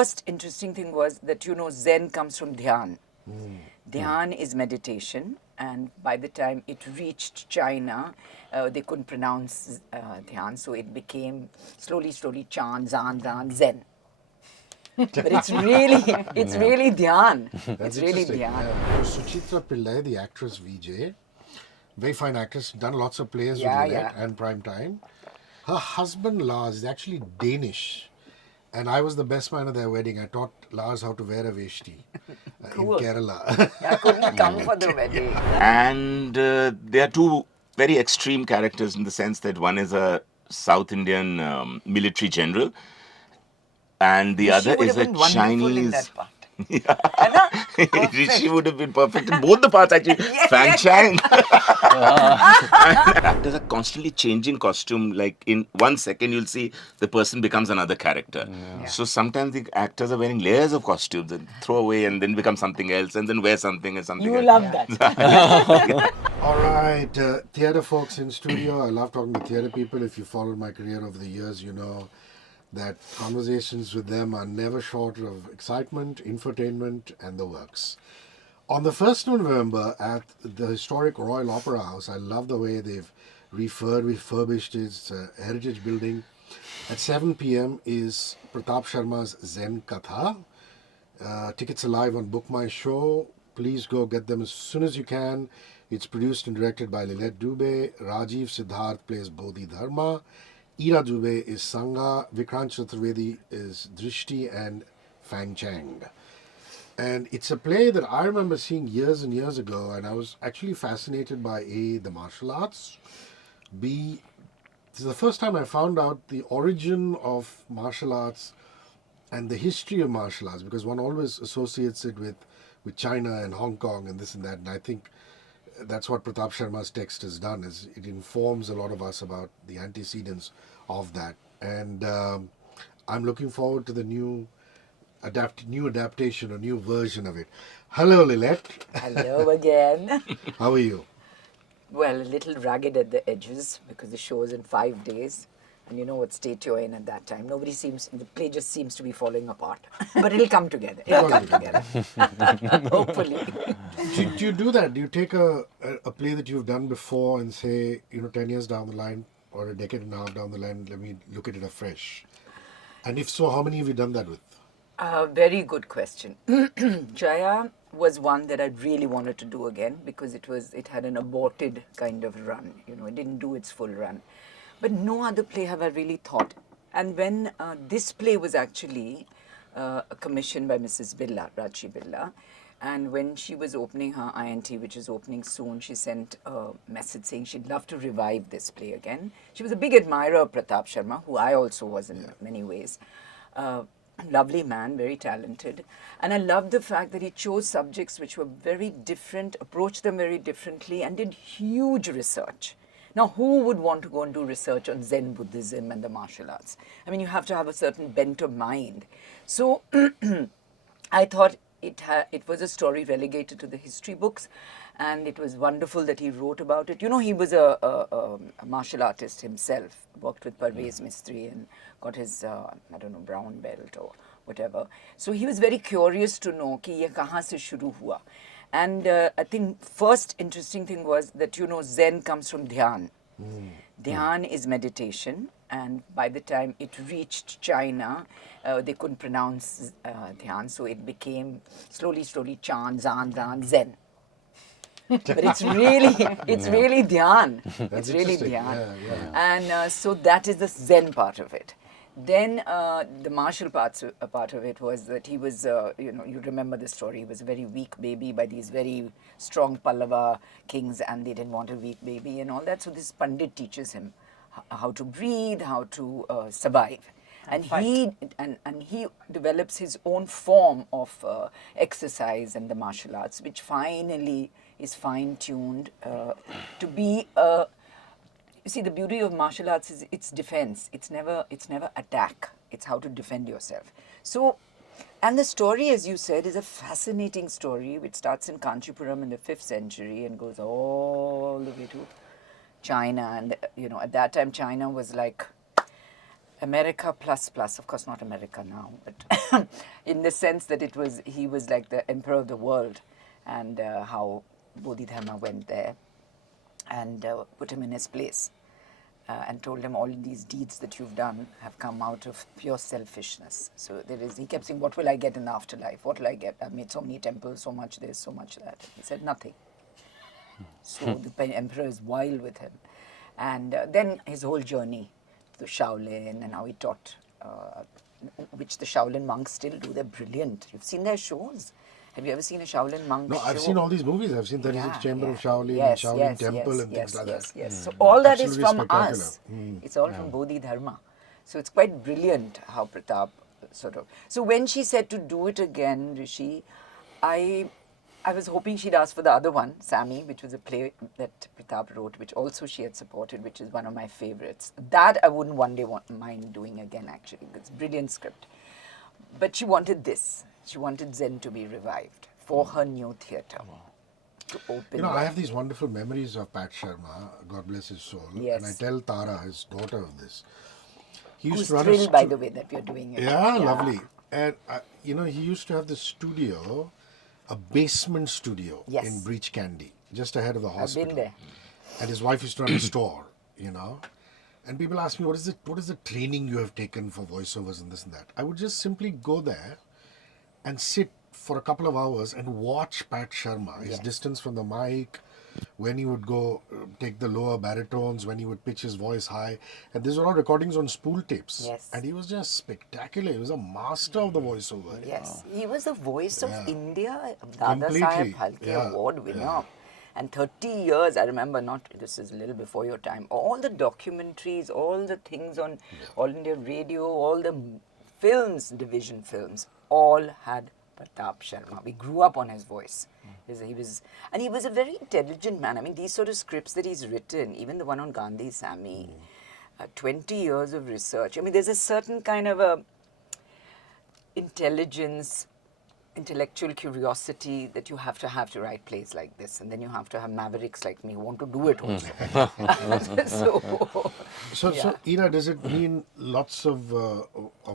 First interesting thing was that, Zen comes from Dhyan. Dhyan is meditation, and by the time it reached China, they couldn't pronounce Dhyan, so it became slowly Chan, Zan, Zen. But it's really Dhyan. That's It's really interesting. Dhyan. Yeah. Suchitra Pillai, the actress VJ, very fine actress, done lots of plays Yeah, with Lillette yeah. and Prime Time. Her husband Lars is actually Danish, and I was the best man at their wedding. I taught Lars how to wear a veshti in Cool. Kerala. I couldn't come for the wedding. And there are two very extreme characters in the sense that one is a South Indian military general, and the She other would is have a been wonderful in Chinese. that part. Hrishi would have been perfect in both the parts actually. Fang Chang. Actors are constantly changing costume. Like in 1 second, you'll see the person becomes another character. So sometimes the actors are wearing layers of costumes and throw away and then become something else and then wear something and something You else. love that. All right, theatre folks in studio. I love talking to theatre people. If you followed my career over the years, you know that conversations with them are never short of excitement, infotainment, and the works. On the 1st of November at the historic Royal Opera House, I love the way they've refurbished its heritage building. At 7 p.m. is Pratap Sharma's Zen Katha. Tickets are live on Book My Show. Please go get them as soon as you can. It's produced and directed by Lillete Dubey. Ṛajeev Siddhartha plays Bodhi Dharma. Ira Dubey is Sangha. Vikrant Chatturvedi is Drishti and Fang Chang. And it's a play that I remember seeing years and years ago, and I was actually fascinated by A, the martial arts, B, this is the first time I found out the origin of martial arts and the history of martial arts, because one always associates it with China and Hong Kong and this and that, and I think that's what Pratap Sharma's text has done, is it informs a lot of us about the antecedents of that. And I'm looking forward to the new adaptation or new version of it. Hello, Lillette. Hello again. How are you? Well, a little ragged at the edges because the show is in 5 days. And you know what state you're in at that time. The play just seems to be falling apart. But it'll come together. It'll come together. Hopefully. Do you do that? Do you take a play that you've done before and say, 10 years down the line or a decade and a half down the line, let me look at it afresh? And if so, how many have you done that with? Very good question. Jaya was one that I really wanted to do again because it had an aborted kind of run. It didn't do its full run. But no other play have I really thought. And when this play was actually commissioned by Mrs. Billa, Rachi Billa, and when she was opening her INT, which is opening soon, she sent a message saying she'd love to revive this play again. She was a big admirer of Pratap Sharma, who I also was in many ways. Lovely man, very talented. And I loved the fact that he chose subjects which were very different, approached them very differently, and did huge research. Now, who would want to go and do research on Zen Buddhism and the martial arts? I mean, you have to have a certain bent of mind. So I thought it was a story relegated to the history books, and it was wonderful that he wrote about it. He was a martial artist himself, worked with Pervez Mistry and got his, brown belt or whatever. So he was very curious to know कि ये कहाँ से शुरू हुआ. And I think first interesting thing was that, Zen comes from Dhyan. Dhyan is meditation, and by the time it reached China, they couldn't pronounce Dhyan, so it became slowly Chan, Zan, Zen. But it's really Dhyan. That's it's really interesting. Dhyan. Yeah. And so that is the Zen part of it. Then the martial part of it was that he was, you remember the story, he was a very weak baby by these very strong Pallava kings, and they didn't want a weak baby and all that. So this Pandit teaches him how to breathe, how to survive. And he develops his own form of exercise and the martial arts, which finally is fine-tuned to be a... You see, the beauty of martial arts is its defense. It's never attack. It's how to defend yourself. So, and the story, as you said, is a fascinating story which starts in Kanchipuram in the 5th century and goes all the way to China. And, at that time, China was like America plus plus, of course not America now, but in the sense that he was like the emperor of the world, and how Bodhi Dharma went there and put him in his place and told him all these deeds that you've done have come out of pure selfishness. So he kept saying, what will I get in the afterlife? What will I get? I've made so many temples, so much this, so much that. He said nothing. So the emperor is wild with him. And then his whole journey to Shaolin and how he taught, which the Shaolin monks still do. They're brilliant. You've seen their shows. Have you ever seen a Shaolin monk show? No, I've seen all these movies. I've seen 36 Chamber of Shaolin, and Shaolin Temple and things like that. Yes. So all that is Absolutely from spectacular. us. It's all from Bodhi Dharma. So it's quite brilliant how Pratap sort of... So when she said to do it again, Hrishi, I was hoping she'd ask for the other one, Sammy, which was a play that Pratap wrote, which also she had supported, which is one of my favorites. That I wouldn't one day mind doing again, actually. It's a brilliant script. But she wanted this. She wanted Zen to be revived for her new theatre. To open. I have these wonderful memories of Pat Sharma, God bless his soul. Yes. And I tell Tara, his daughter, of this. He used Who's to run thrilled, by the way, that we're doing it. Yeah, lovely. And, he used to have this studio, a basement studio in Breach Candy, just ahead of the hospital. I've been there. And his wife used to run a store, And people ask me, what is the training you have taken for voiceovers and this and that? I would just simply go there and sit for a couple of hours and watch Pat Sharma, his distance from the mic, when he would go take the lower baritones, when he would pitch his voice high. And these were all recordings on spool tapes. Yes. And he was just spectacular. He was a master of the voiceover. Yes. He was the voice of India, Dada Completely. Saheb Phalke Award winner. Yeah. And 30 years, I remember, this is a little before your time, all the documentaries, all the things on All India Radio, all the films, division films, all had Pratap Sharma. We grew up on his voice. He was a very intelligent man. I mean, these sort of scripts that he's written, even the one on Gandhi Sammy, 20 years of research. I mean, there's a certain kind of a intellectual curiosity that you have to write plays like this, and then you have to have mavericks like me who want to do it also. So, Ira, does it mean lots of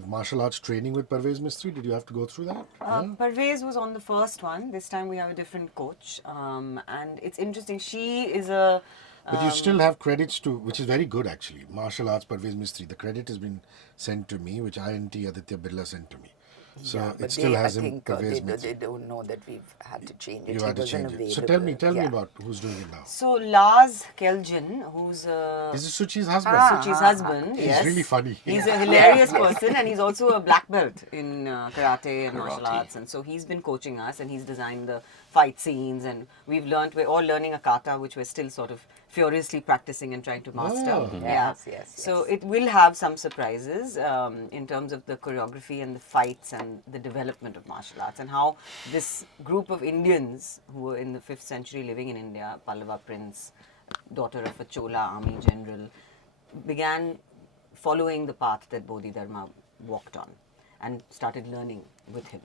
martial arts training with Pervez Mistry? Did you have to go through that? Pervez was on the first one. This time we have a different coach, and it's interesting. She is a... But you still have credits to, which is very good actually, martial arts Pervez Mistry. The credit has been sent to me, which INT Aditya Birla sent to me. So it still has him, Pervez Mistry. They don't know that we've had to change it. You had to change it. So tell me about who's doing it now. So Lars Kelgin, who's Is it Suchi's husband? Suchi's husband, He's yes. really funny. He's a hilarious person, and he's also a black belt in karate and martial arts. And so he's been coaching us, and he's designed the fight scenes, and we're all learning a kata, which we're still sort of furiously practicing and trying to master. Oh. Yes. So it will have some surprises in terms of the choreography and the fights and the development of martial arts, and how this group of Indians who were in the 5th century living in India, Pallava prince, daughter of a Chola army general, began following the path that Bodhi Dharma walked on and started learning with him.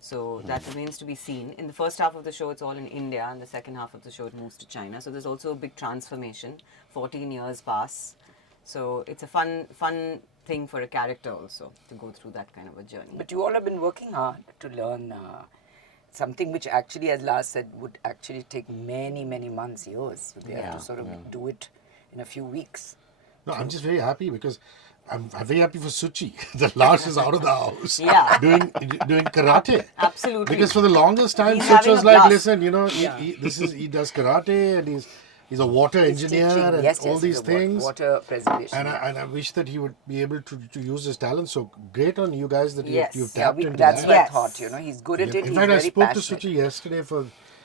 So that remains to be seen. In the first half of the show, it's all in India, and the second half of the show, it moves to China. So there's also a big transformation. 14 years pass. So it's a fun thing for a character also to go through that kind of a journey. But you all have been working hard to learn something which actually, as Lars said, would actually take many, many months, years. They have to sort of do it in a few weeks. No, I'm just very happy because I'm very happy for Suchi that Lars is out of the house doing karate. Absolutely. Because for the longest time, He's Such having was a like, blast. listen, he does karate and he's a water engineer and all these things. Water preservation. And I wish that he would be able to use his talent. So great on you guys that you've Yeah, tapped into that's that. what I thought. He's good at it. In He's fact, I very spoke passionate. to Suchi yesterday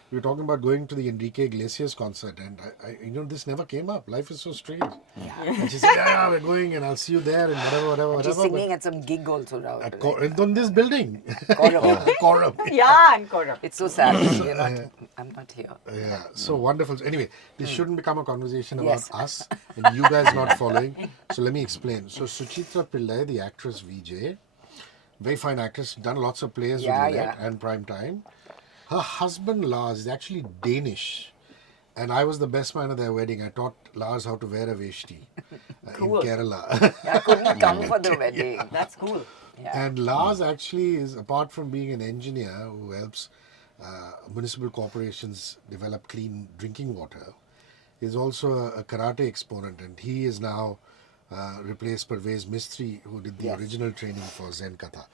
we were talking about going to the Enrique Iglesias concert, and I this never came up. Life is so strange. And she said, yeah, we're going, and I'll see you there, and whatever. She's singing at some gig also now. On this building. Koram. Yeah, and Koram. It's so sad. I'm not here. Yeah, so wonderful. So anyway, this shouldn't become a conversation about us and you guys not following. So let me explain. So Suchitra Pillai, the actress VJ, very fine actress, done lots of plays with Lillette and Prime Time. Her husband Lars is actually Danish, And I was the best man at their wedding. I taught Lars how to wear a veshti Cool. in Kerala. I couldn't come for the wedding. That's cool. Yeah. And Lars actually is, apart from being an engineer who helps municipal corporations develop clean drinking water, is also a karate exponent. And he is now replaced Pervez Mistry, who did the Yes. original training for Zen Katha.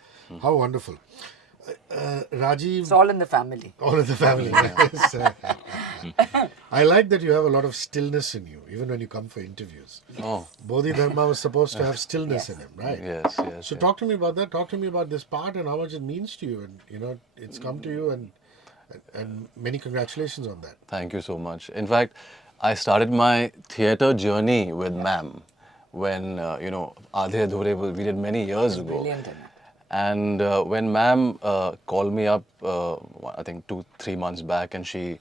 How wonderful. Rajeev, It's all in the family. all of the family. Yes. I like that you have a lot of stillness in you, even when you come for interviews. Oh, Bodhi Dharma was supposed to have stillness in him, right? yes, yes. So yes. talk to me about that. Talk to me about this part and how much it means to you. And it's come to you, and many congratulations on that. Thank you so much. In fact, I started my theatre journey with Ma'am when, Aadhe Adhure we did many years ago. Brilliant in it. And when Ma'am called me up, I think 2-3 months back, and she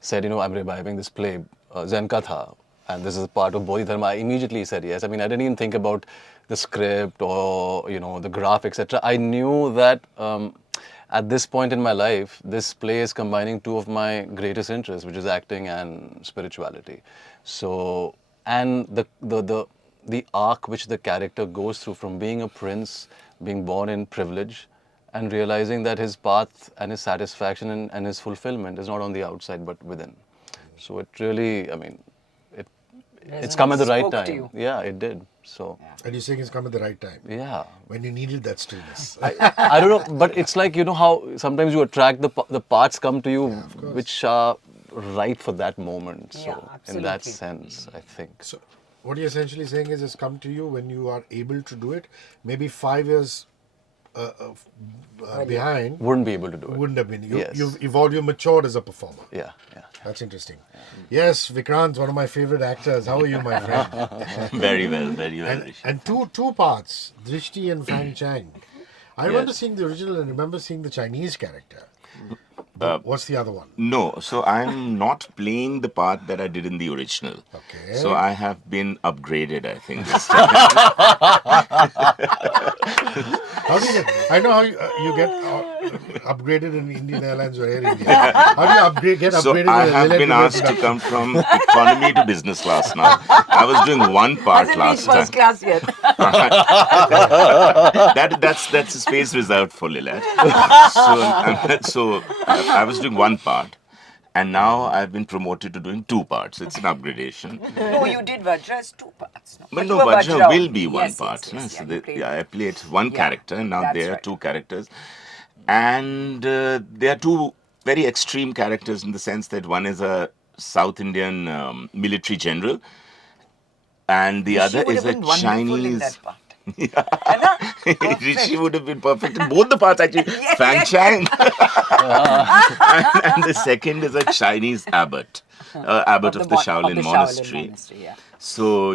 said, I'm reviving this play, Zen Katha, and this is a part of Bodhi Dharma, I immediately said yes. I mean, I didn't even think about the script or, the graph, etc. I knew that at this point in my life, this play is combining two of my greatest interests, which is acting and spirituality. So, and the arc which the character goes through from being a prince, being born in privilege, and realizing that his path and his satisfaction and his fulfillment is not on the outside but within. So it really, it's come at the right Spoke to time. you. Yeah, it did. So, And you're saying it's come at the right time, yeah. when you needed that stillness. I don't know, but it's like, how sometimes you attract the parts come to you which are right for that moment. So, Yeah, in that absolutely. sense, I think. So what you're essentially saying is it's come to you when you are able to do it. Maybe 5 years behind, Wouldn't be able to do it. wouldn't have been. Yes. You've evolved, you've matured as a performer. Yeah, yeah. That's interesting. Yes, Vikrant, one of my favorite actors. How are you, my friend? Very well, very well. Hrishi. And two parts, Drishti and Fang Chang. I remember seeing the original and remember seeing the Chinese character. What's the other one? No, so I'm not playing the part that I did in the original. Okay. So I have been upgraded, I think, this time. How do you get? I know how you get upgraded in Indian Airlines or Air India. How do you get So upgraded? I in have Lillete been Dubey asked to production? come from economy to business class now. I was doing one part Hasn't last reached time. first class yet. That's a space reserved for Lillette. So I was doing one part, and now I've been promoted to doing 2 parts. It's an upgradation. No, you did Vajra as 2 parts. No? But you no, were Vajra will be one Yes, part. Yes, no? yes, So yeah, you played- I played one Yeah, character, and now that's there are right. 2 characters. And there are 2 very extreme characters in the sense that one is a South Indian military general, and the She other would is have a been wonderful in Chinese. that part. Anna? Hrishi would have been perfect in both the parts actually. Yes, Fang yes. Chang. and the second is a Chinese abbot, abbot of the Shaolin Monastery. Yeah. So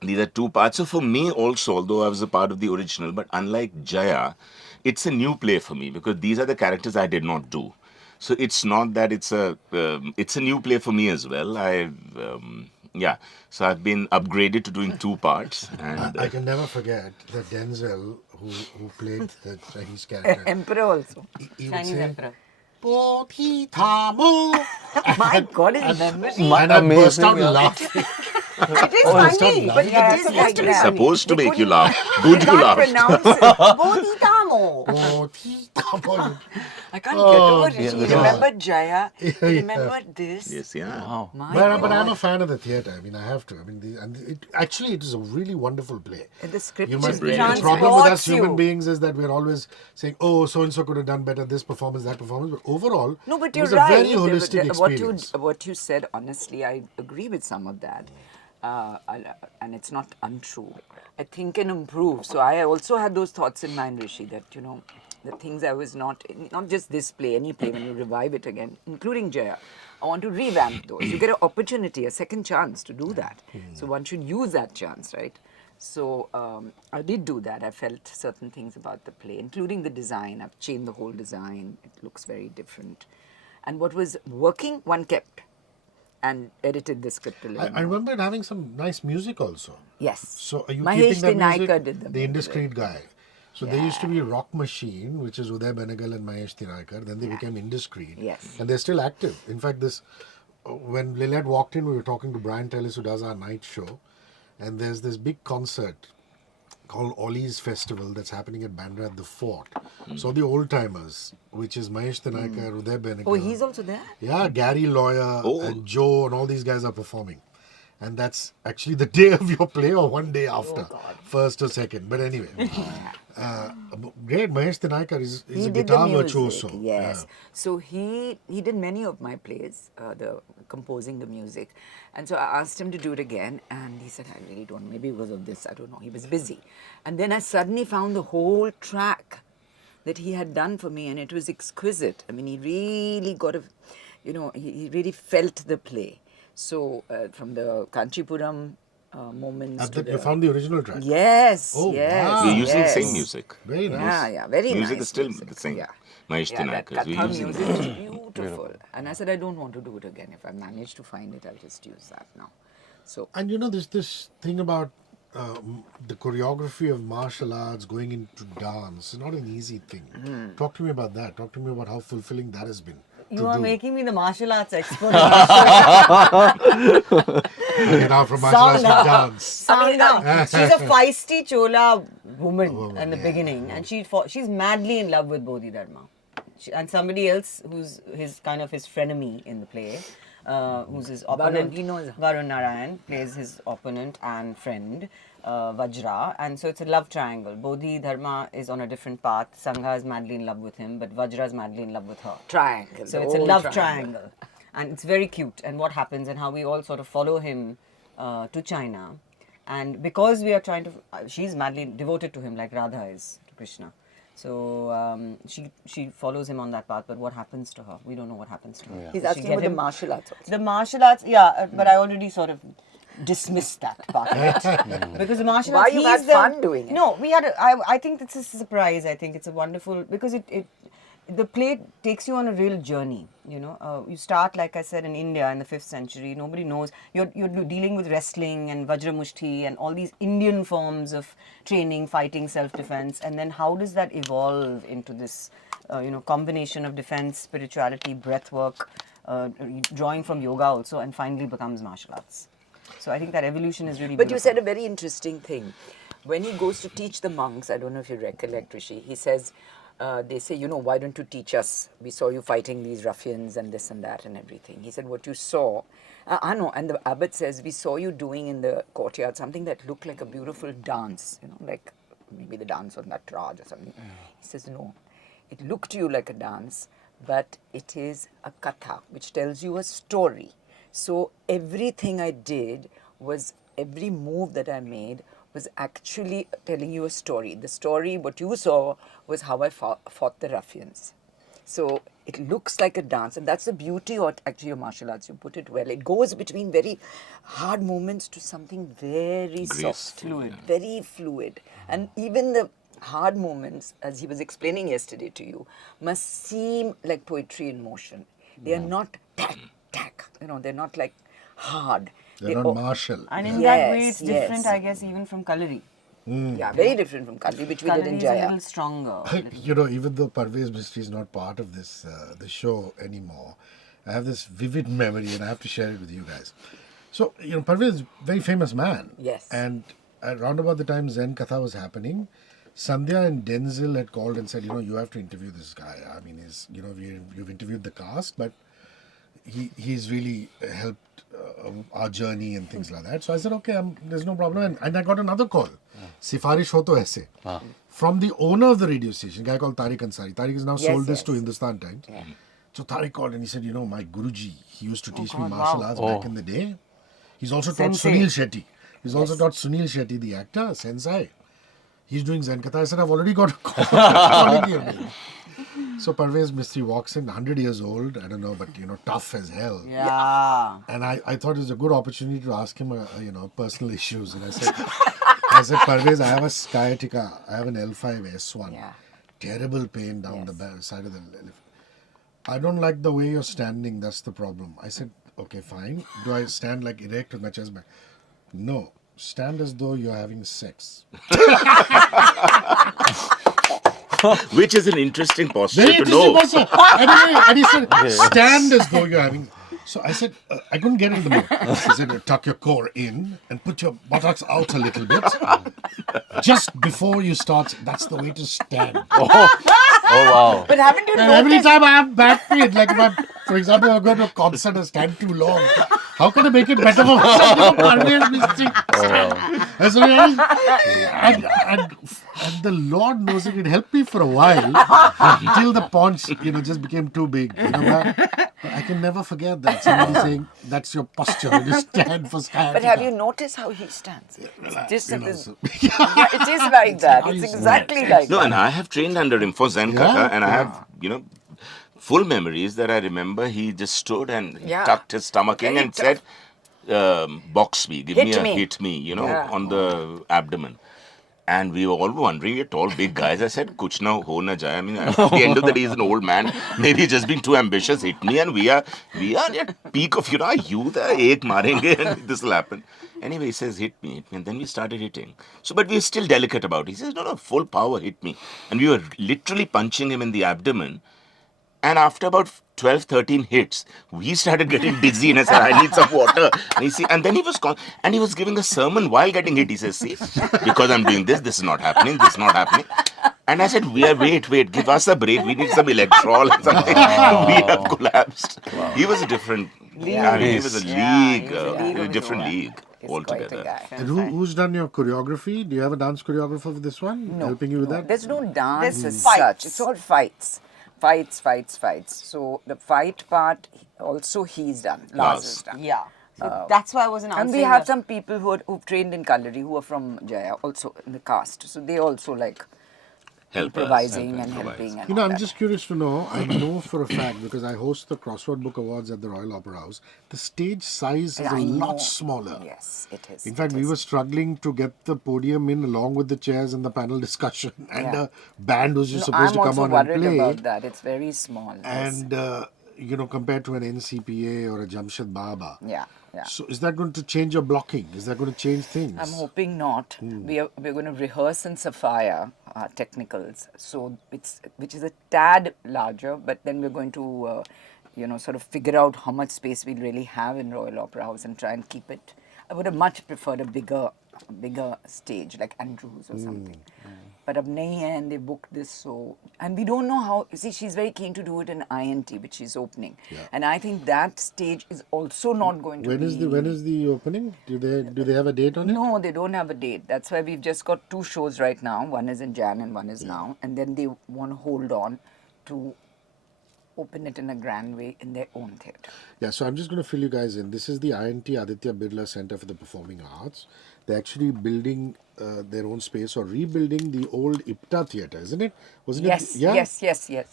these are 2 parts. So for me also, although I was a part of the original, but unlike Jaya, it's a new play for me because these are the characters I did not do. So it's not that it's a new play for me as well. So I've been upgraded to doing 2 parts, and I can never forget that Denzel, who played the Chinese character, Emperor also. he would Chinese say, emperor. Bodhi Dharma. My God, his memory. And I burst out Amazing. laughing. It is stop funny, but laughing. it is like it's that. supposed to They make you couldn't- laugh. Good You you can't laugh. pronounce it. Bodhi Dharma. Bodhi Dharma. I can't get over it. dear. He Yeah. remembered Jaya. He remembered this. Yes, yeah. Wow. My But God. I'm a fan of the theatre. I mean, I have to. I mean, it is a really wonderful play. And the script You is must, the brilliant. problem with us transports human you. beings is that we're always saying, oh, so-and-so could have done better, this performance, that performance. But overall, No, but it you're was right. a very holistic experience. What you said, honestly, I agree with some of that. And it's not untrue. I think and improve. So I also had those thoughts in mind, Hrishi, that, the things I was not just this play, any play, when you revive it again, including Jaya, I want to revamp those. You get an opportunity, a second chance to do that. So one should use that chance, right? So I did do that. I felt certain things about the play, including the design. I've changed the whole design. It looks very different. And what was working, one kept and edited the script a little I more. remember it having some nice music also. Yes. So are you Mahesh keeping that music? Dinaika did the The music. indiscreet guy. So they used to be Rock Machine, which is Uday Benegal and Mahesh Tiraikar. Then they became Indiscreet. Yes. And they're still active. In fact, when Lillette walked in, we were talking to Brian Tellis, who does our night show. And there's this big concert called Ollie's Festival that's happening at Bandra at the Fort. So the old timers, which is Mahesh Tiraikar, Uday Benegal. Oh, he's also there? Yeah, Gary Lawyer, and Joe, and all these guys are performing. And that's actually the day of your play or one day after, first or second. But anyway, great. Mahesh Tinaikar is He a did the guitar music, virtuoso. yes. So he did many of my plays, the composing the music, and so I asked him to do it again, and he said, I really don't. Maybe because of this, I don't know. He was busy, and then I suddenly found the whole track that he had done for me, and it was exquisite. I mean, he really got he really felt the play. So from the Kanchipuram moments. You found the original track? Yes. Oh, yes. wow. We're using yes. the same music. Very nice. Yeah, very Music nice. is still music. the same. Yeah. Mahesh That Tinaikar. We're Katha using music that. is beautiful. And I said, I don't want to do it again. If I manage to find it, I'll just use that now. So, And there's this thing about the choreography of martial arts going into dance. It's not an easy thing. Talk to me about that. Talk to me about how fulfilling that has been. You are making me the martial arts expert. Okay, now from martial arts to dance. Sound down. She's a feisty Chola woman in the beginning, and she's madly in love with Bodhi Dharma. And somebody else who's his frenemy in the play, who's his opponent. he knows. Varun Narayan plays his opponent and friend, Vajra, and so it's a love triangle. Bodhi Dharma is on a different path. Sangha is madly in love with him, but Vajra is madly in love with her. triangle. So the it's a whole love triangle. And it's very cute. And what happens and how we all sort of follow him to China. And because we are trying to, she's madly devoted to him like Radha is to Krishna. So she follows him on that path. But what happens to her? We don't know what happens to her. He's Does she asking get about the him? martial arts also. The martial arts, yeah, but I already sort of dismissed that part of it. Because the martial Why arts, you he's had the- fun doing it? No, we had, I think it's a surprise. I think it's a wonderful, because the play takes you on a real journey, you start, like I said, in India in the 5th century. Nobody knows, you're dealing with wrestling and Vajramushti and all these Indian forms of training, fighting, self-defense, and then how does that evolve into this combination of defense, spirituality, breath work, drawing from yoga also, and finally becomes martial arts. So I think that evolution is really But you beautiful. said a very interesting thing. When he goes to teach the monks, I don't know if you recollect, Hrishi, he says, they say, why don't you teach us? We saw you fighting these ruffians and this and that and everything. He said, what you saw, no, and the abbot says, we saw you doing in the courtyard something that looked like a beautiful dance, like maybe the dance on that Raj or something. He says, no, it looked to you like a dance, but it is a katha, which tells you a story. So everything I did was, every move that I made was actually telling you a story. The story, what you saw, was how I fought the ruffians. So it looks like a dance, and that's the beauty of actually your martial arts. You put it well. It goes between very hard movements to something very soft, Graceful, very fluid. And even the hard moments, as he was explaining yesterday to you, must seem like poetry in motion. They are not tack, they're not like hard. They're not martial. And in that way, Yes, it's different, yes. I guess, even from Kalari. Yeah, very different from Kali, which we did Kalari in is a Jaya. little stronger. Even though Pervez Mistry is not part of this the show anymore, I have this vivid memory and I have to share it with you guys. So, Pervez is a very famous man. Yes. And around about the time Zen Katha was happening, Sandhya and Denzel had called and said, you have to interview this guy. I mean, you've interviewed the cast, but he's really helped our journey and things like that. So I said, okay, there's no problem. And I got another call. Sifarish ho to aise. From the owner of the radio station, a guy called Tariq Ansari. Tariq has now sold this to Hindustan Times. So Tariq called and he said, my Guruji, he used to teach me martial arts back in the day. He's also taught Sensei. Sunil Shetty. He's also taught Sunil Shetty, the actor, Sensei. He's doing Zen Katha. I said, I've already got a call. Calling you. So Pervez Mistry walks in, 100 years old, I don't know, but tough as hell. Yeah. And I thought it was a good opportunity to ask him, personal issues. And I said, Pervez, I have a sciatica. I have an L5 S1. Yeah. Terrible pain down the side of the left. I don't like the way you're standing. That's the problem. I said, okay, fine. Do I stand like erect with my chest back? No. stand as though you're having sex. Which is an interesting posture Very to interesting know. posture. Anyway, and he said, stand as though you're having. So I said, I couldn't get into the mood. He said, tuck your core in and put your buttocks out a little bit. Just before you start, that's the way to stand. Oh wow. But haven't you And every noticed? time I have back pain, like if I'm, for example, I'm going to a concert and stand too long, how can I make it better for myself? Pervez Mistry. And so, and the Lord knows it helped me for a while until the paunch, just became too big. But I can never forget that. Somebody saying, that's your posture. You stand for sciatica. But have you noticed how he stands? It's just So- yeah, it is like that. how It's you exactly stand. like No, that. and I have trained under him for Zen Yeah, Katha, and I yeah. have, full memories that I remember. He just stood and he Yeah. tucked his stomach in Very and tough. said, "Box me, give Hit me a me." hit me," Yeah. on the abdomen. And we were all wondering, we're tall, big guys. I said, "Kuch na ho na jaye." I mean, at the end of the day, he's an old man. Maybe he's just being too ambitious. Hit me, and we are at peak of our youth. Ek marenge, and this will happen. Anyway, he says, hit me, and then we started hitting. So, but we're still delicate about it. He says, no, full power, hit me. And we were literally punching him in the abdomen. And after about 12, 13 hits, we started getting dizzy and I said, I need some water. And then he was giving a sermon while getting hit. He says, see, because I'm doing this is not happening, this is not happening. And I said, wait, give us a break. We need some electrol and something. We have collapsed. He was a different, he was a league, he was a league of a his different own. league He's quite a altogether. guy. And who's done your choreography? Do you have a dance choreographer for this one? Helping you with that? There's no dance There's as fights. such. It's all fights. Fights. So the fight part also he's done. Lars has done. Yeah. So that's why I wasn't answering. And we have some people who've trained in Kalari who are from Jaya also in the cast. So they also like Help us, improvising and improvise. helping. And You know, all I'm that. just curious to know. I know for a fact because I host the Crossword Book Awards at the Royal Opera House. The stage size is Yeah, a I know. lot smaller. Yes, it is. In fact, we were struggling to get the podium in along with the chairs and the panel discussion, and Yeah. the band was just supposed I'm to come also on and worried play. about that. It's very small. Yes. And compared to an NCPA or a Jamshed Baba. Yeah. So is that going to change your blocking? Is that going to change things? I'm hoping not. We're going to rehearse in Sapphire technicals, so which is a tad larger, but then we're going to sort of figure out how much space we really have in Royal Opera House and try and keep it. I would have much preferred a bigger stage like Andrews or something. But ab nahi hai and they booked this, so and we don't know how. You see, she's very keen to do it in INT, which she's opening, and I think that stage is also not going to When is the opening? Do they have a date on it? No, they don't have a date. That's why we've just got 2 shows right now. One is in Jan and one is now. And then they want to hold on to open it in a grand way in their own theatre. Yeah, so I'm just going to fill you guys in. This is the INT Aditya Birla Center for the Performing Arts. They're actually building their own space or rebuilding the old IPTA theatre, isn't it? Wasn't Yes, it? Yeah? yes.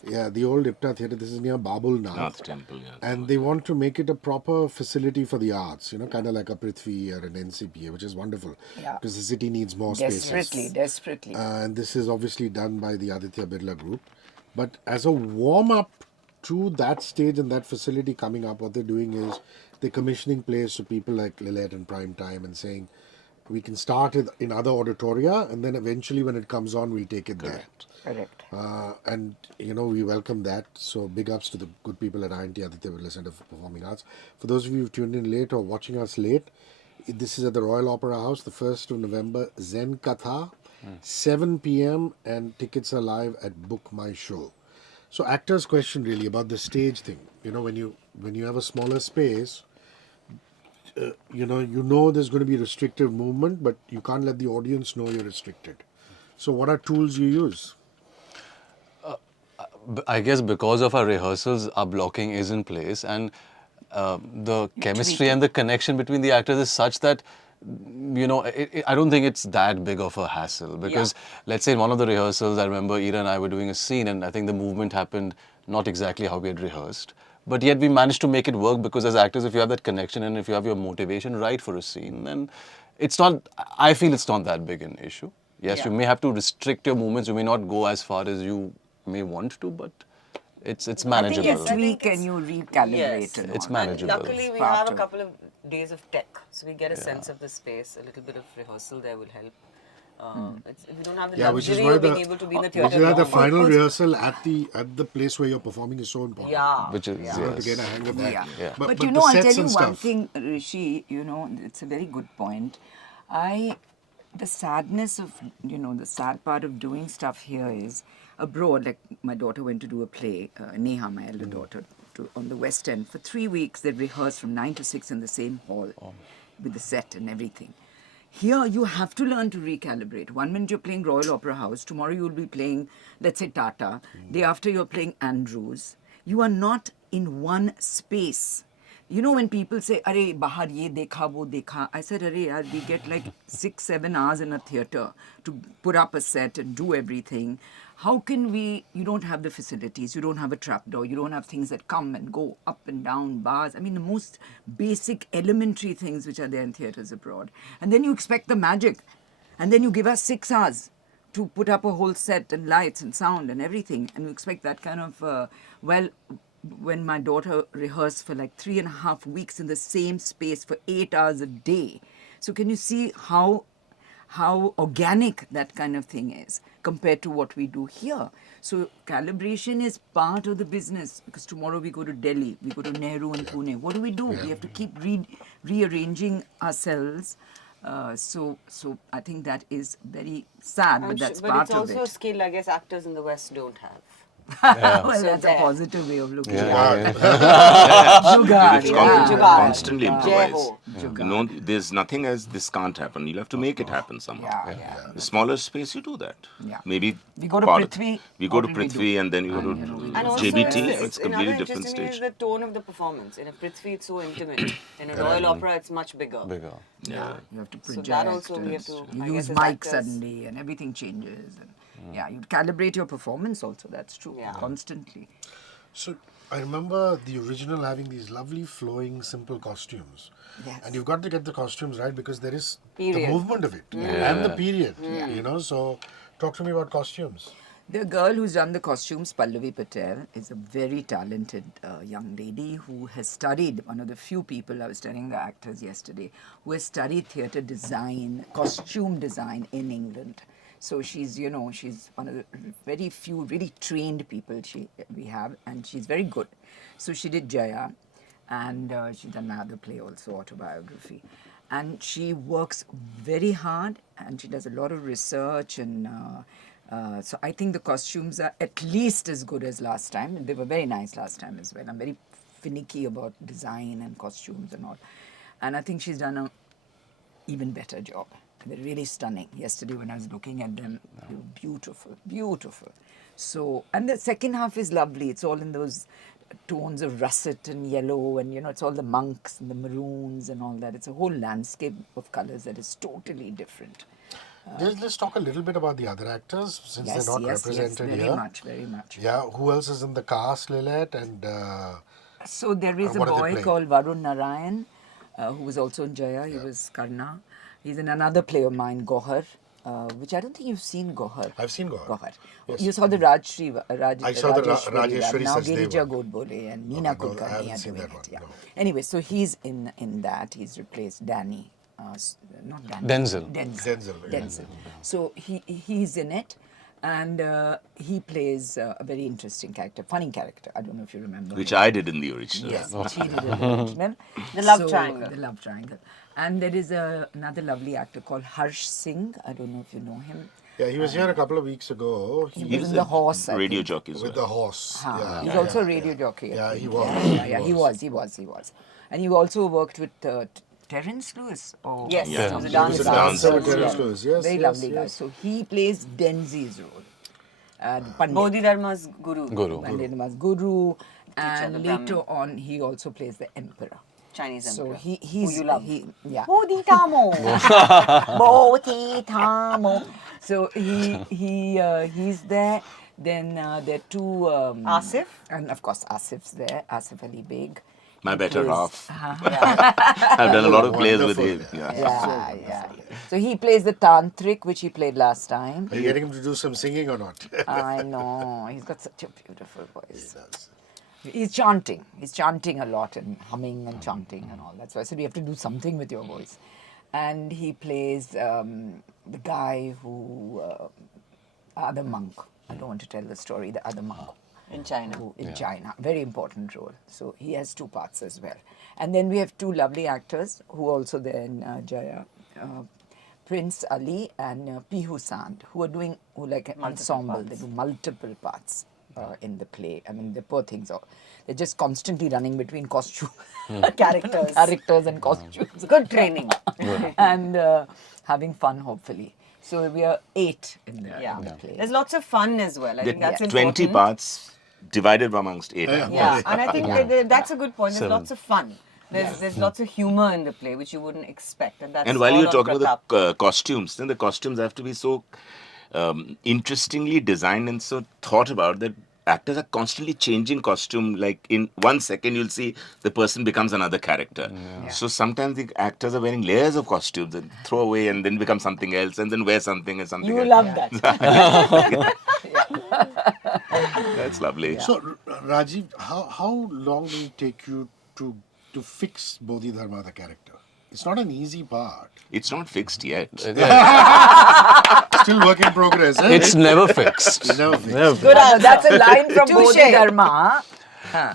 Yeah, the old IPTA theatre. This is near Babul now. North Temple, yeah. And they want to make it a proper facility for the arts, kind of like a Prithvi or an NCPA, which is wonderful. Yeah. Because the city needs more spaces. Desperately. And this is obviously done by the Aditya Birla Group. But as a warm-up to that stage and that facility coming up, what they're doing is they're commissioning plays to people like Lillette and Prime Time and saying, we can start it in other auditoria and then eventually when it comes on, we'll take it Correct. Correct. and we welcome that. So big ups to the good people at INT Aditya Birla Center for Performing Arts. For those of you who've tuned in late or watching us late, this is at the Royal Opera House, the 1st of November, Zen Katha, 7 p.m. and tickets are live at Book My Show. So actor's question really about the stage thing. When you have a smaller space, you know there's going to be restrictive movement, but you can't let the audience know you're restricted. So what are tools you use? I guess because of our rehearsals, our blocking is in place, and the chemistry and the connection between the actors is such that I don't think it's that big of a hassle. Because let's say in one of the rehearsals, I remember Ira and I were doing a scene, and I think the movement happened not exactly how we had rehearsed. But yet we managed to make it work because as actors, if you have that connection and if you have your motivation right for a scene, then I feel it's not that big an issue. Yes, you may have to restrict your movements, you may not go as far as you may want to, but it's manageable. yes, I think tweak and you recalibrate. Yes. and It's all. manageable. Luckily, we Part have a of- couple of days of tech, so we get a sense of the space. A little bit of rehearsal there will help. We don't have the Yeah, which is luxury why of being the able to be in the which theatre is why the long. final rehearsal at the place where you're performing is so important. Yeah. Which is, You have to get a yes. hang of that. Yeah. But But the you know, I'll sets tell you and one stuff. thing, Rishi, you know, it's a very good point. The sadness of, you know, the sad part of doing stuff here is abroad, like my daughter went to do a play, Neha, my elder daughter, on the West End. For 3 weeks, they rehearsed from 9 to 6 in the same hall with the set and everything. Here, you have to learn to recalibrate. One minute you're playing Royal Opera House, tomorrow you'll be playing, let's say, Tata. Day after you're playing Andrews. You are not in one space. You know when people say, "Arey, bahar ye dekha, wo dekha," I said, "Arey, yaar, we get like 6-7 hours in a theatre to put up a set and do everything. How can we? You don't have the facilities. You don't have a trapdoor. You don't have things that come and go up and down bars. I mean, the most basic, elementary things which are there in theatres abroad. And then you expect the magic, and then you give us 6 hours to put up a whole set and lights and sound and everything, and you expect that kind of when my daughter rehearsed for like 3.5 weeks in the same space for 8 hours a day. So can you see how organic that kind of thing is compared to what we do here? So calibration is part of the business, because tomorrow we go to Delhi, we go to Nehru and Pune. What do? We have to keep rearranging ourselves. So I think that is very sad, but that's but part it's also of a it. skill I guess actors in the West don't have. Well, So that's there. a positive way of looking Yeah. at it. Jugaad, It's yeah. constantly Jai improvise. ho. You know, there's nothing as this can't happen. You'll have to make it happen somehow. Yeah. The smaller space, you do that. Yeah. Maybe We go to part of- Prithvi, We go what to did we do? Prithvi and then you go to And also, JBT. it's It's a completely another different interesting thing is stage. the tone of the performance. In a Prithvi, it's so intimate. In a Royal Opera, it's much bigger. Bigger. Yeah. You have to So project. that also we and have to, you I use guess, as mic actors- suddenly, and everything changes. And yeah, you calibrate your performance also. That's true. Yeah. Constantly. So I remember the original having these lovely flowing simple costumes. Yes. And you've got to get the costumes right because there is Period. the movement of it and the period, you know. So talk to me about costumes. The girl who's done the costumes, Pallavi Patel, is a very talented young lady who has studied, one of the few people, I was telling the actors yesterday, who has studied theatre design, costume design in England. So she's, you know, she's one of the very few really trained people we have, and she's very good. So she did Jaya, and she's done another play also, autobiography. And she works very hard, and she does a lot of research, and so I think the costumes are at least as good as last time. They were very nice last time as well. I'm very finicky about design and costumes and all. And I think she's done an even better job. They're really stunning. Yesterday when I was looking at them, they were beautiful, beautiful. So, and the second half is lovely. It's all in those tones of russet and yellow, and you know, it's all the monks and the maroons and all that. It's a whole landscape of colors that is totally different. Let's talk a little bit about the other actors since they're not represented very here. much, very much. Yeah, who else is in the cast, Lillette? And So there is a what are they boy playing? called Varun Narayan, who was also in Jaya. He was Karna. He's in another play of mine, Gohar, which I don't think you've seen Gohar. I've seen Gohar. Yes. You saw the Rajeshwari. I saw the Rajeshwari Now Sachdeva. Girija Godbole and Neena Okay, no, I Kulkarni haven't are seen doing that one, it. Yeah. no. Anyway, so he's in that. He's replaced Danny. Not Danny. Denzel. Denzel, yeah. Denzel. So he's in it. And he plays a very interesting character, funny character. I don't know if you remember. Which him. I did in the original. Yes, which he did in the original. The love triangle. The love triangle. And there is another lovely actor called Harsh Singh. I don't know if you know him. Yeah, he was here a couple of weeks ago. He was in the horse. I Radio think. jockey as with well. the horse. Yeah, He's yeah, also a yeah, radio yeah. jockey. I Yeah, think. he was. Yeah, he was. And he also worked with Terence Lewis. Oh, Yes, Yeah. he was a He was dancer. a dancer with Yeah. Terence Lewis. Yes, Very yes, lovely guy. yes. So he plays Denzi's role. Pandit. Bodhi Dharma's guru. Pandit was Guru. the And Brahmin. later on, he also plays the emperor. Chinese So emperor. he's Who you love. yeah. Bodhi Dharma. Bodhi Dharma. So he's there. Then there are two Asif? and of course Asif's there. Asif Ali Beg. My better plays- half. Yeah. I've done a lot of plays with Wonderful, him. Yeah, yeah. So he plays the tantric, which he played last time. Are you getting him to do some singing or not? I know. He's got such a beautiful voice. Does. He's chanting. He's chanting a lot and humming and chanting and all that. So I said, you have to do something with your voice. And he plays the guy who, other monk. I don't want to tell the story, the other monk. In China. In China. Very important role. So he has two parts as well. And then we have two lovely actors who are also there in Jaya. Prince Ali and Pihu Sant, who are doing like an ensemble. They do multiple parts in the play. I mean, the poor things are. They're just constantly running between costume characters and costumes. Good training. And having fun, hopefully. So we are 8 in the play. There's lots of fun as well. I think that's There are important. 20 parts divided amongst 8 actors. Yeah, and I think that's a good point. There's lots of fun. There's lots of humor in the play which you wouldn't expect, and that's And while all you're on talking about Pratap. the costumes, then the costumes have to be so interestingly designed and so thought about that actors are constantly changing costume. Like in 1 second, you'll see the person becomes another character. So sometimes the actors are wearing layers of costumes and throw away and then become something else and then wear something and something You else. love that. That's lovely. So, Rajeev, how long will it take you to fix Bodhi Dharma, the character? It's not an easy part. It's not fixed yet. Still work in progress. Eh? It's never fixed. Never fixed. Never. Good answer. That's a line from Touche. Bodhi Dharma.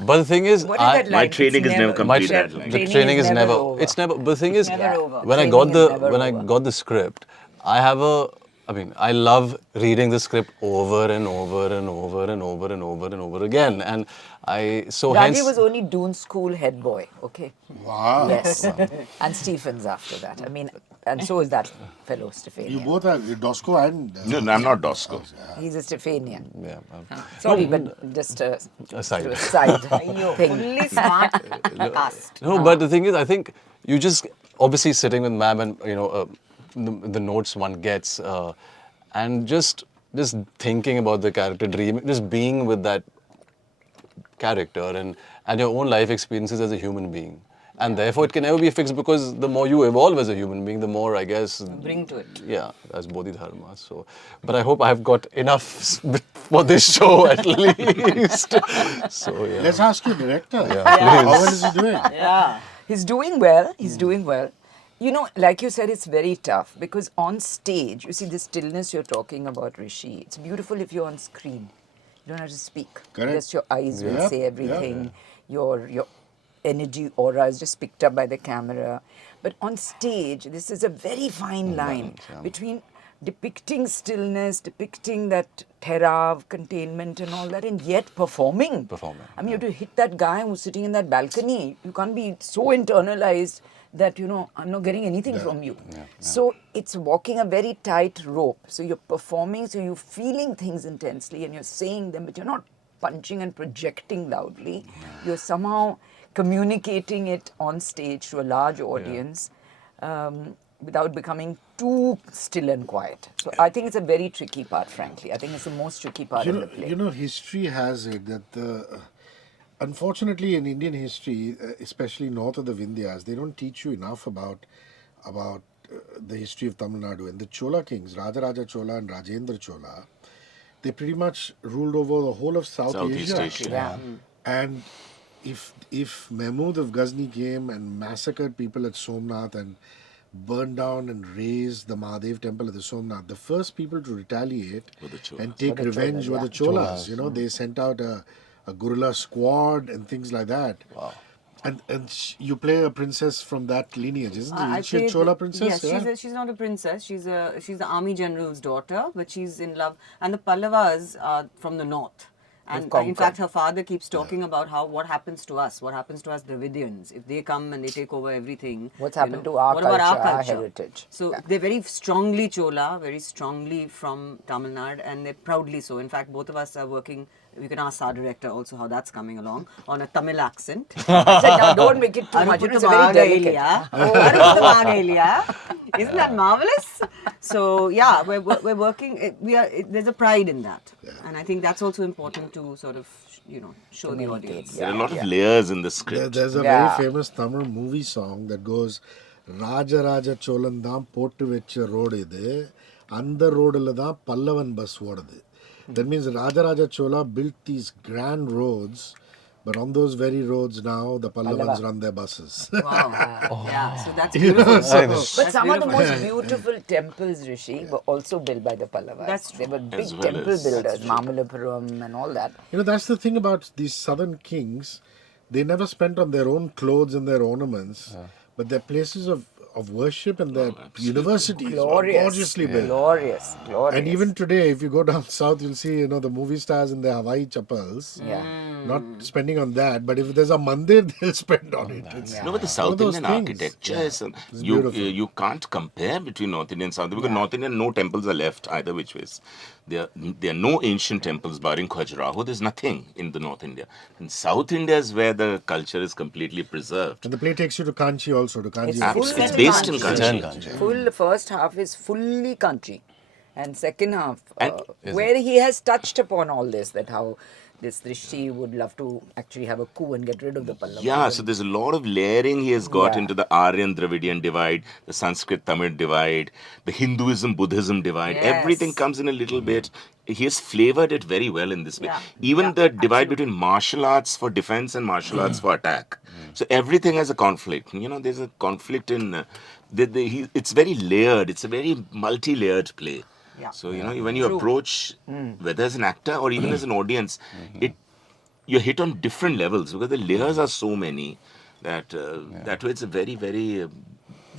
But the thing is, What is that line? My training It's is never my complete that line. the training is never. over. It's never. But the thing is, Never over. when I Training got is the never when I over. got the script, I love reading the script over and over and over and over and over and over again, and hence Rajeev was only Doon School head boy, okay? Wow. Yes. And Stephens after that. I mean, and so is that fellow You Stephanian. both are Dosco and... No, I'm not Dosco. He's a Stephanian. yeah. Sorry, but just a Aside. side You're thing. fully smart cast. No, but the thing is, I think you just obviously sitting with ma'am and the notes one gets, and just thinking about the character, dreaming, just being with that character and your own life experiences as a human being. And therefore, it can never be fixed because the more you evolve as a human being, the more, I guess, Bring to it. yeah, as Bodhi Dharma. So, but I hope I've got enough for this show at least. So yeah. Let's ask you, director. Yeah. How well is he doing? Yeah. He's doing well. He's doing well. You know, like you said, it's very tough because on stage, you see the stillness you're talking about, Hrishi. It's beautiful if you're on screen. You don't have to speak. Correct. Just your eyes will Yep, say everything. yep. Your energy aura is just picked up by the camera. But on stage, this is a very fine line between depicting stillness, depicting that therav, containment and all that, and yet performing. I mean, you have to hit that guy who's sitting in that balcony. You can't be so internalized that, I'm not getting anything from you. So it's walking a very tight rope. So you're performing, so you're feeling things intensely and you're saying them, but you're not punching and projecting loudly. You're somehow communicating it on stage to a large audience without becoming too still and quiet. So I think it's a very tricky part, frankly. I think it's the most tricky part of the play. History has it that unfortunately in Indian history, especially north of the Vindhyas, they don't teach you enough about the history of Tamil Nadu. And the Chola kings, Rajaraja Chola and Rajendra Chola, they pretty much ruled over the whole of Southeast Asia. Asia. Yeah. And if Mahmud of Ghazni came and massacred people at Somnath and burned down and razed the Mahadev temple at the Somnath, the first people to retaliate Were the Cholas. and take revenge were the Cholas. They sent out a guerrilla squad and things like that. Wow. And you play a princess from that lineage, isn't it? I Is she a played Chola the- princess? Yes, she's not a princess. She's the army general's daughter, but she's in love. And the Pallavas are from the north. And in conquered. fact, her father keeps talking about what happens to us Dravidians, if they come and they take over everything. What's happened to our what about culture, our culture? heritage? So Yeah. they're very strongly Chola, very strongly from Tamil Nadu, and they're proudly so. In fact, both of us are working. We can ask our director also how that's coming along on a Tamil accent. I said, now don't make it too much. It's a very delicate. Isn't that marvelous? So yeah, we're working. There's a pride in that. And I think that's also important to sort of, show the audience. There are a lot of layers in the script. There's a Yeah. very famous Tamil movie song that goes, Raja Raja Cholandam Pottu Vecha Road Ide, Andha Roadla da Pallavan bus odadu. That means Raja Raja Chola built these grand roads, but on those very roads now, the Pallavans run their buses. Wow. Yeah, so that's beautiful. But That's some of the beautiful. most beautiful temples, Rishi, were also built by the Pallavas. That's They were big As well temple as- builders, Mamallapuram and all that. That's the thing about these southern kings. They never spent on their own clothes and their ornaments, but their places of worship and their universities were gorgeously built. Glorious. And even today, if you go down south, you'll see, the movie stars in their Hawaii chappals. Yeah. Not spending on that, but if there's a mandir, they'll spend on it. It's No, but the one South of those Indian things. architecture Yeah. is It's you beautiful. you can't compare between North India and South India because North India no temples are left either which ways. There are no ancient temples barring Khajuraho. There's nothing in the North India. In South India is where the culture is completely preserved. And the play takes you to Kanchi also, to Kanchi. It's based in Kanchi. Kanchi. Full first half is fully country, and second half And- where he has touched upon all this, that how this Hrishi would love to actually have a coup and get rid of the Pallavas. Yeah, so there's a lot of layering he has got Yeah. into the Aryan Dravidian divide, the Sanskrit Tamil divide, the Hinduism Buddhism divide. Yes. Everything comes in a little bit. He has flavored it very well in this way. Yeah. Even Yeah, the divide between martial arts for defense and martial arts for attack. So everything has a conflict. There's a conflict in. It's very layered. It's a very multi-layered play. Yeah. So when you approach, whether as an actor or even as an audience, you're hit on different levels because the layers are so many that that way it's a very very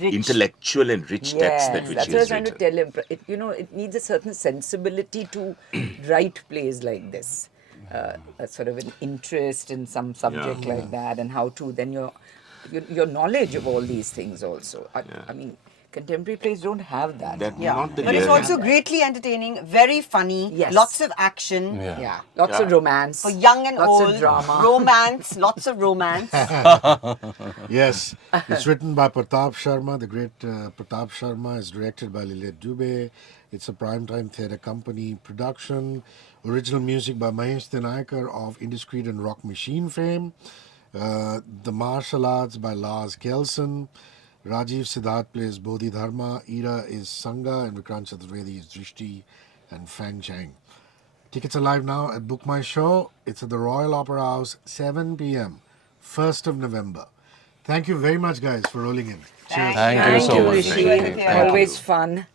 Rich. intellectual and rich text that which that's he what I was has trying to written. tell him. It needs a certain sensibility to write plays like this. A sort of an interest in some subject like that, and how to then your knowledge of all these things also. I mean, contemporary plays don't have that. Not the But it's layering. also greatly entertaining, very funny, Yes. lots of action. Yeah, lots of romance. For young and lots old, of drama. romance, lots of romance. Yes, it's written by Pratap Sharma, the great Pratap Sharma. It's directed by Lillete Dubey. It's a primetime theatre company production. Original music by Mahesh Tinayakar of Indiscreet and Rock Machine fame. The martial arts by Lars Kelsen. Ṛajeev Siddhartha plays Bodhi Dharma. Ira is Sangha and Vikrant Chatturvedi is Drishti and Fang Chang. Tickets are live now at Book My Show. It's at the Royal Opera House, 7 p.m., 1st of November. Thank you very much, guys, for rolling in. Cheers. Thank you so much. Rishi. Thank you. Always fun.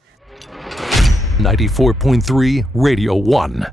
94.3 Radio 1.